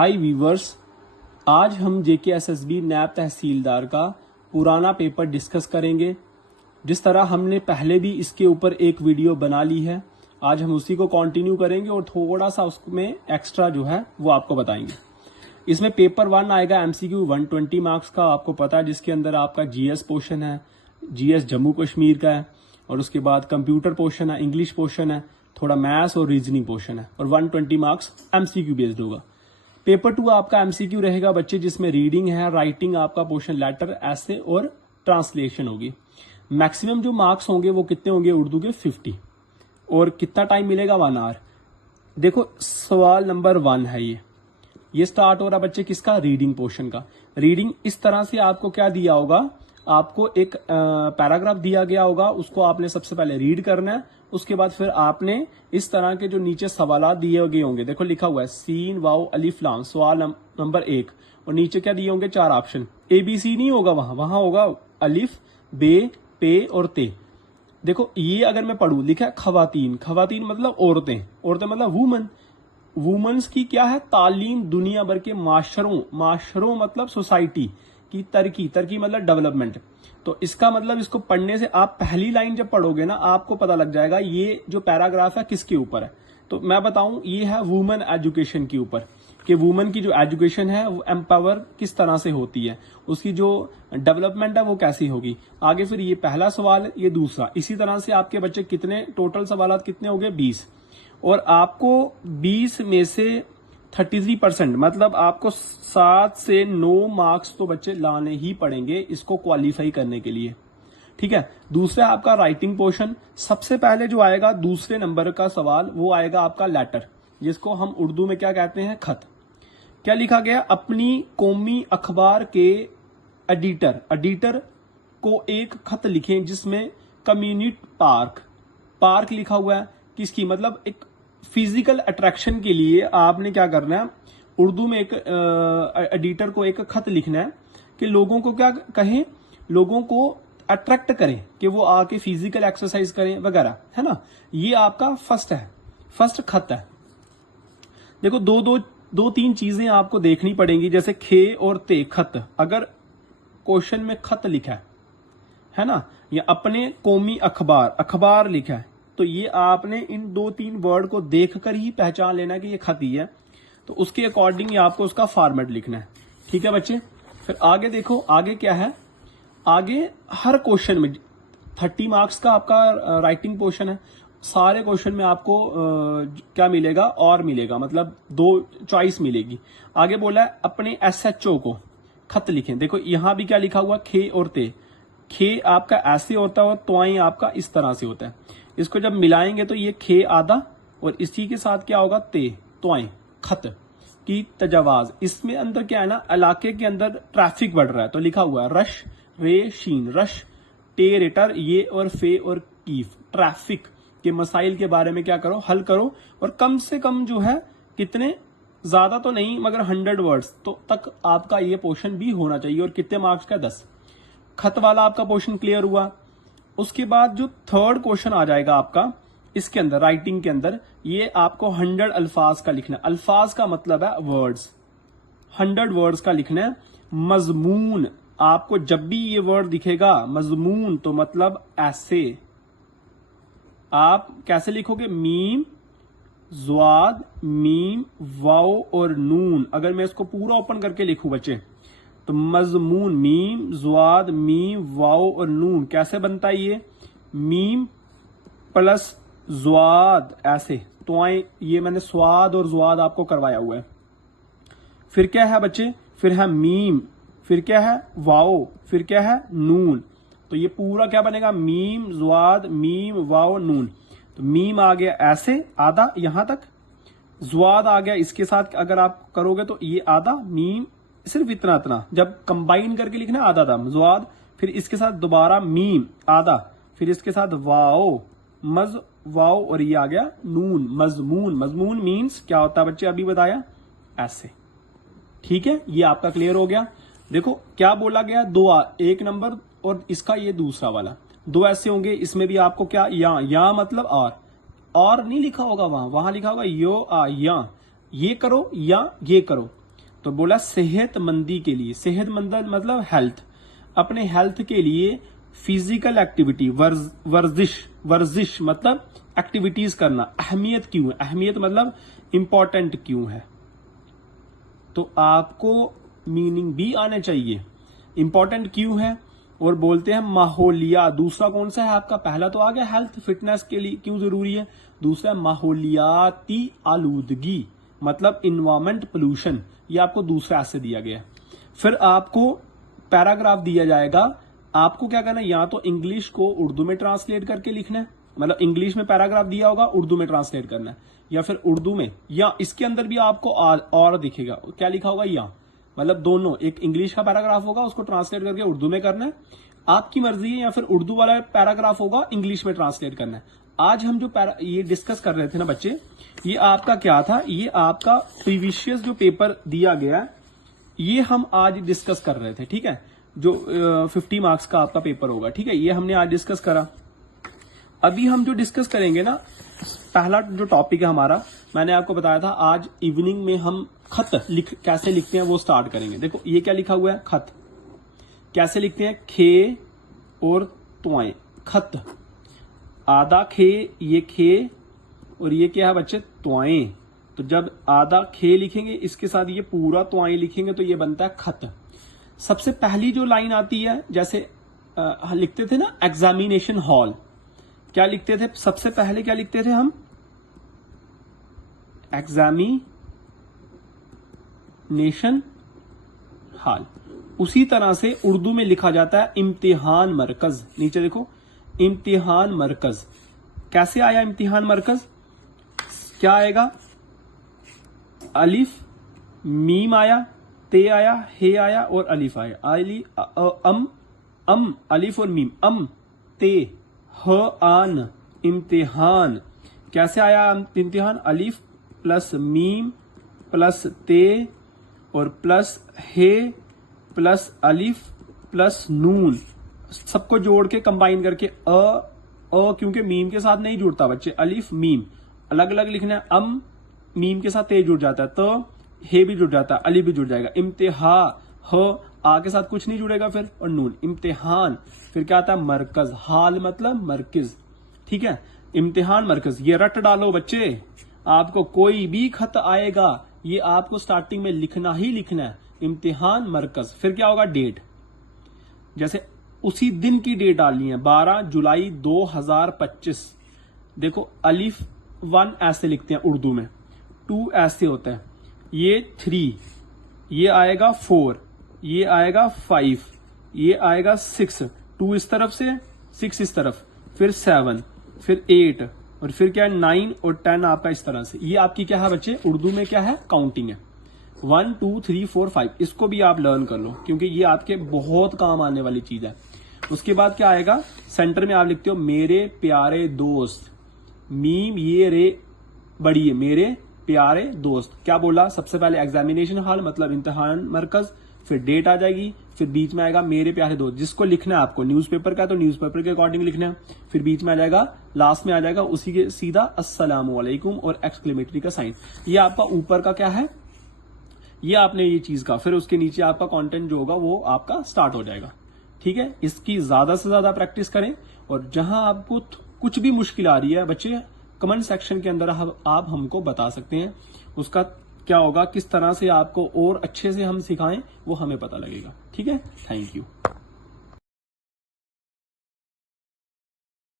हाय viewers, आज हम JKSSB नैब तहसीलदार का पुराना पेपर डिस्कस करेंगे। जिस तरह हमने पहले भी इसके ऊपर एक वीडियो बना ली है, आज हम उसी को कंटिन्यू करेंगे और थोड़ा सा उसमें एक्स्ट्रा जो है वो आपको बताएंगे। इसमें पेपर 1 आएगा MCQ 120 मार्क्स का, आपको पता है, जिसके अंदर आपका GS पोर्शन है, GS जम्मू कश्मीर का है, और उसके बाद कंप्यूटर पोर्शन है, इंग्लिश पोर्शन है, थोड़ा मैथ्स और रीजनिंग पोर्शन है, और 120 मार्क्स MCQ बेस्ड होगा। पेपर 2 आपका MCQ रहेगा बच्चे, जिसमें रीडिंग है, राइटिंग आपका पोर्शन, लेटर, ऐसे और ट्रांसलेशन होगी। मैक्सिमम जो मार्क्स होंगे वो कितने होंगे उर्दू के 50, और कितना टाइम मिलेगा 1 आवर। देखो सवाल नंबर 1 है ये स्टार्ट हो रहा बच्चे किसका, रीडिंग पोर्शन का। रीडिंग इस तरह से आपको क्या दिया होगा, आपको एक पैराग्राफ दिया गया होगा, उसको आपने सबसे पहले रीड करना है, उसके बाद फिर आपने इस तरह के जो नीचे सवाल दिए गए होंगे, देखो लिखा हुआ है सीन वाओ अलिफ लाम, सवाल नंबर 1, और नीचे क्या दिए होंगे 4 ऑप्शन। ABC नहीं होगा, वहां होगा अलिफ, बे, पे और ते। देखो ये अगर मैं पढ़ूं, लिखा है खवातीन, खवातीन मतलब औरतें, औरतें मतलब वुमन, वुमेन्स की क्या है तालीम दुनिया भर के माशरों मतलब सोसाइटी की तरक्की मतलब डेवलपमेंट। तो इसका मतलब इसको पढ़ने से आप पहली लाइन जब पढ़ोगे ना, आपको पता लग जाएगा ये जो पैराग्राफ है किसके ऊपर है। तो मैं बताऊं, ये है वुमेन एजुकेशन के ऊपर, कि वुमेन की जो एजुकेशन है वो एम्पावर किस तरह से होती है, उसकी जो डेवलपमेंट है वो कैसी होगी आगे। फिर ये पहला सवाल, ये दूसरा, इसी तरह से आपके बच्चे कितने टोटल सवाल कितने हो गए 20, और आपको 20 में से 33% मतलब आपको 7 से 9 मार्क्स तो बच्चे लाने ही पड़ेंगे इसको क्वालिफाई करने के लिए, ठीक है। दूसरा आपका राइटिंग पोर्शन, सबसे पहले जो आएगा दूसरे नंबर का सवाल वो आएगा आपका लेटर, जिसको हम उर्दू में क्या कहते हैं, खत। क्या लिखा गया, अपनी कौमी अखबार के एडिटर को एक खत लिखें जिसमें कम्युनिटी पार्क लिखा हुआ है। किसकी, मतलब एक फिजिकल अट्रैक्शन के लिए आपने क्या करना है, उर्दू में एक एडिटर को एक खत लिखना है कि लोगों को क्या कहें, लोगों को अट्रैक्ट करें कि वो आके फिजिकल एक्सरसाइज करें वगैरह, है ना। ये आपका फर्स्ट खत है। देखो दो तीन चीजें आपको देखनी पड़ेंगी, जैसे खे और ते, खत। अगर क्वेश्चन में खत लिखा है ना, या अपने कौमी अखबार लिखा है, तो ये आपने इन 2-3 वर्ड को देखकर ही पहचान लेना है कि ये खत ही है। तो उसके अकॉर्डिंग आपको उसका फॉर्मेट लिखना है, ठीक है बच्चे। फिर आगे देखो, आगे क्या है, आगे हर क्वेश्चन में 30 मार्क्स का आपका राइटिंग पोर्शन है। सारे क्वेश्चन में आपको क्या मिलेगा, और मिलेगा, मतलब 2 चॉइस मिलेगी। आगे बोला है अपने SHO को खत लिखें। देखो यहां भी क्या लिखा हुआ, खे और ते। खे आपका ऐसे होता है और त्वाई आपका इस तरह से होता है। इसको जब मिलाएंगे तो ये खे आधा, और इसी के साथ क्या होगा, ते, त्वाई, खत की तजावाज। इसमें अंदर क्या है ना, इलाके के अंदर ट्रैफिक बढ़ रहा है, तो लिखा हुआ है रश, रे शीन, रश, टे रेटर, ये और फे और कीफ। ट्रैफिक के मसाइल के बारे में क्या करो, हल करो, और कम से कम जो है कितने, ज्यादा तो नहीं मगर 100 वर्ड्स तो तक आपका ये पोर्शन भी होना चाहिए। और कितने मार्क्स का, 10। खत वाला आपका पोर्शन क्लियर हुआ। उसके बाद जो थर्ड क्वेश्चन आ जाएगा आपका, इसके अंदर राइटिंग के अंदर, ये आपको 100 अल्फाज का लिखना है। अल्फाज का मतलब है वर्ड्स, 100 वर्ड्स का लिखना है। मजमून, आपको जब भी ये वर्ड दिखेगा मजमून, तो मतलब ऐसे आप कैसे लिखोगे, मीम, ज़्वाद, मीम, वाओ और नून। अगर मैं इसको पूरा ओपन करके लिखूं बच्चे, तो मजमून, मीम, ज़्वाद, मीम, वाओ और नून कैसे बनता है, ये मीम प्लस ज़्वाद ऐसे, तो ये मैंने स्वाद और ज़्वाद आपको करवाया हुआ है। फिर क्या है बच्चे, फिर है मीम, फिर क्या है वाओ, फिर क्या है नून। तो ये पूरा क्या बनेगा, मीम, ज़्वाद, मीम, वाओ, नून। तो मीम आ गया ऐसे आधा यहां तक, ज़्वाद आ गया इसके साथ, अगर आप करोगे तो ये आधा, मीम सिर्फ इतना, जब कंबाइन करके लिखना आधा था ज़्वाद, फिर इसके साथ दोबारा मीम आधा, फिर इसके साथ वाओ, वाओ, और ये आ गया नून, मजमून। मजमून मीन्स क्या होता है बच्चे, अभी बताया, ऐसे, ठीक है। ये आपका क्लियर हो गया। देखो क्या बोला गया, 2 एक नंबर, और इसका ये दूसरा वाला 2 ऐसे होंगे। इसमें भी आपको क्या, या मतलब और नहीं लिखा होगा, वहां लिखा होगा यो आ, या ये करो या ये करो। तो बोला सेहतमंदी के लिए, सेहतमंद मतलब हेल्थ, अपने हेल्थ के लिए फिजिकल एक्टिविटी, वर्जिश मतलब एक्टिविटीज करना अहमियत क्यों है, अहमियत मतलब इंपॉर्टेंट क्यों है। तो आपको मीनिंग भी आने चाहिए, इंपॉर्टेंट क्यों है। और बोलते हैं माहौलियात, दूसरा कौन सा है आपका, पहला तो आ गया हेल्थ फिटनेस के लिए क्यों जरूरी है, दूसरा माहौलियाती आलूदगी मतलब इन्वायरमेंट पोल्यूशन, ये आपको दूसरा ऐसे दिया गया है। फिर आपको पैराग्राफ दिया जाएगा, आपको क्या करना है, या तो इंग्लिश को उर्दू में ट्रांसलेट करके लिखना है, मतलब इंग्लिश में पैराग्राफ दिया होगा, उर्दू में ट्रांसलेट करना है, या फिर उर्दू में, या इसके अंदर भी आपको और दिखेगा क्या लिखा होगा, या मतलब दोनों, एक इंग्लिश का पैराग्राफ होगा उसको ट्रांसलेट करके उर्दू में करना है, आपकी मर्जी है, या फिर उर्दू वाला पैराग्राफ होगा इंग्लिश में ट्रांसलेट करना है। आज हम जो ये डिस्कस कर रहे थे ना बच्चे, ये आपका क्या था, ये आपका प्रीवियस जो पेपर दिया गया ये हम आज डिस्कस कर रहे थे, ठीक है, जो 50 मार्क्स का आपका पेपर होगा, ठीक है, ये हमने आज डिस्कस करा। अभी हम जो डिस्कस करेंगे ना, पहला जो टॉपिक है हमारा, मैंने आपको बताया था आज इवनिंग में हम खत कैसे लिखते हैं वो स्टार्ट करेंगे। देखो ये क्या लिखा हुआ है, खत कैसे लिखते हैं, खे और त्वाएं, खत, आधा खे, ये खे, और ये क्या है बच्चे, त्वाएं। तो जब आधा खे लिखेंगे इसके साथ ये पूरा त्वाएं लिखेंगे तो ये बनता है खत। सबसे पहली जो लाइन आती है, जैसे लिखते थे ना एग्जामिनेशन हॉल, क्या लिखते थे सबसे पहले, क्या लिखते थे हम, एग्जामिनेशन हॉल। उसी तरह से उर्दू में लिखा जाता है इम्तिहान मरकज, नीचे देखो इम्तिहान मरकज, कैसे आया इम्तिहान मरकज, क्या आएगा, अलिफ मीम आया, ते आया, हे आया और अलिफ आया, अम अलिफ और मीम, अम ते ह आन, इम्तिहान, कैसे आया इम्तिहान, अलिफ प्लस मीम प्लस ते और प्लस हे प्लस अलिफ प्लस नून, सबको जोड़ के कंबाइन करके क्योंकि मीम के साथ नहीं जुड़ता बच्चे, अलिफ मीम अलग अलग लिखना है, मीम के साथ ते जुड़ जाता है, तो हे भी जुड़ जाता है, अली भी जुड़ जाएगा, इम्तिहा, ह आ के साथ कुछ नहीं जुड़ेगा फिर, और नून, इम्तिहान, फिर क्या आता है मरकज, हाल मतलब मरकज, ठीक है, इम्तिहान मरकज, ये रट डालो बच्चे, आपको कोई भी खत आएगा ये आपको स्टार्टिंग में लिखना ही लिखना है, इम्तिहान मरकज। फिर क्या होगा, डेट, जैसे उसी दिन की डेट डालनी है, 12 जुलाई 2025। देखो अलिफ 1 ऐसे लिखते हैं उर्दू में, 2 ऐसे होता है, ये 3, ये आएगा 4, ये आएगा 5, ये आएगा 6, 2 इस तरफ से 6 इस तरफ, फिर 7, फिर 8 और फिर क्या है 9 और 10 आपका इस तरह से। ये आपकी क्या है बच्चे, उर्दू में क्या है, काउंटिंग है, 1 2 3 4 5। इसको भी आप लर्न कर लो क्योंकि ये आपके बहुत काम आने वाली चीज है। उसके बाद क्या आएगा, सेंटर में आप लिखते हो मेरे प्यारे दोस्त, मीम ये रे बड़ी है, मेरे प्यारे दोस्त। क्या बोला, सबसे पहले एग्जामिनेशन हॉल मतलब इम्तिहान मरकज, फिर डेट आ जाएगी, फिर बीच में आएगा मेरे प्यारे दोस्त, जिसको लिखना है आपको न्यूज़पेपर का तो न्यूज़पेपर के अकॉर्डिंग लिखना है, फिर बीच में आ जाएगा, लास्ट में आ जाएगा उसी के सीधा अस्सलामु अलैकुम और एक्सक्लेमेटरी का साइन। ये आपका ऊपर का क्या है, ये आपने ये चीज का, फिर उसके नीचे आपका कंटेंट जो होगा वो आपका स्टार्ट हो जाएगा, ठीक है। इसकी ज्यादा से ज्यादा प्रैक्टिस करें, और जहां आपको कुछ भी मुश्किल आ रही है बच्चे, कमेंट सेक्शन के अंदर आप हमको बता सकते हैं, उसका क्या होगा, किस तरह से आपको और अच्छे से हम सिखाएं वो हमें पता लगेगा, ठीक है। Thank you.